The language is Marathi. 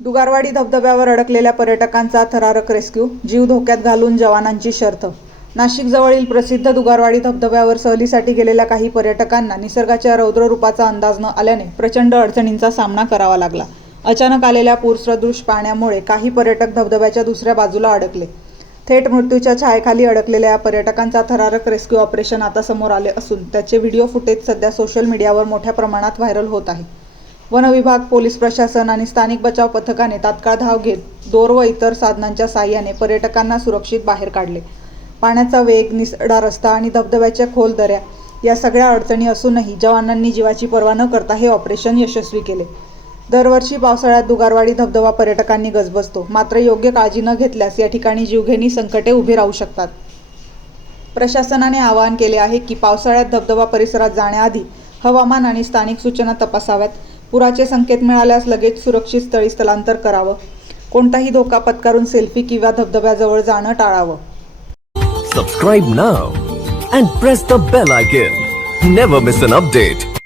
दुगारवाडी धबधब्यावर अडकलेल्या पर्यटकांचा थरारक रेस्क्यू जीव धोक्यात घालून जवानांची शर्थ नाशिकजवळील प्रसिद्ध दुगारवाडी धबधब्यावर सहलीसाठी गेलेल्या काही पर्यटकांना निसर्गाच्या रौद्ररूपाचा अंदाज न आल्याने प्रचंड अडचणींचा सामना करावा लागला. अचानक आलेल्या पूरसदृश पाण्यामुळे काही पर्यटक धबधब्याच्या दुसऱ्या बाजूला अडकले. थेट मृत्यूच्या छायेखाली अडकलेल्या या पर्यटकांचा थरारक रेस्क्यू ऑपरेशन आता समोर आले असून त्याचे व्हिडिओ फुटेज सध्या सोशल मीडियावर मोठ्या प्रमाणात व्हायरल होत आहे. वनविभाग पोलीस प्रशासन आणि स्थानिक बचाव पथकाने तात्काळ धाव घेत दोर व इतर साधनांच्या साहाय्याने पर्यटकांना सुरक्षित बाहेर काढले. पाण्याचा वेग निसडा रस्ता आणि धबधब्याच्या खोल दऱ्या या सगळ्या अडचणी असूनही जवानांनी जीवाची पर्वा न करता हे ऑपरेशन यशस्वी केले. दरवर्षी पावसाळ्यात दुगारवाडी धबधबा पर्यटकांनी गजबजतो. मात्र योग्य काळजी न घेतल्यास या ठिकाणी जीवघेणी संकटे उभी राहू शकतात. प्रशासनाने आवाहन केले आहे की पावसाळ्यात धबधबा परिसरात जाण्याआधी हवामान आणि स्थानिक सूचना तपासाव्यात. पुराचे संकेत मिळाल्यास लगेच सुरक्षित स्थळी स्थलांतर करावं. कोणताही धोका पत्करून सेल्फी किंवा धबधब्याजवळ जाणं टाळावं. Subscribe now and press the bell icon never miss an update